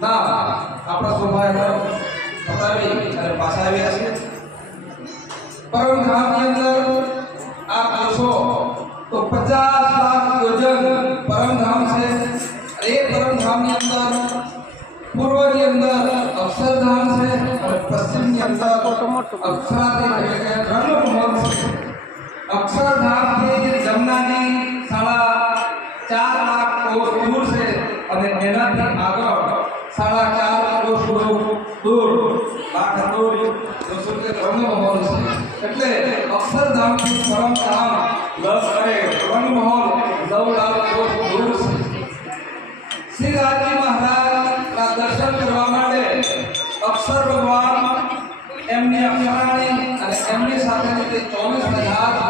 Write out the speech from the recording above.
ના આપણા સ્વભાવ બતાવી અને પાછા આવ્યા છે પરમધામની અંદર આપ જોશો તો 50 લાખ યોજન પરમધામ છે અને એ પરમધામની અંદર પૂર્વની અંદર અક્ષરધામ છે અને પશ્ચિમની અંદર અક્ષરાધામ એટલે કે બ્રહ્મમહલ છે અક્ષરધામથી જમનાની 4.5 લાખ કોષ દૂર છે અને એનાથી આગળ 4.5 કોષ દૂર લાખ દૂર જોશો કે બ્રહ્મમહલ છે એટલે અક્ષરધામથી પરમધામ બ્રહ્મમહલ 9 લાખ કોષ દૂર છે શ્રી રાજજી મહારાજના દર્શન કરવા માટે અક્ષર ભગવાન એમની અક્ષરાણી અને એમની સાથેની 24,000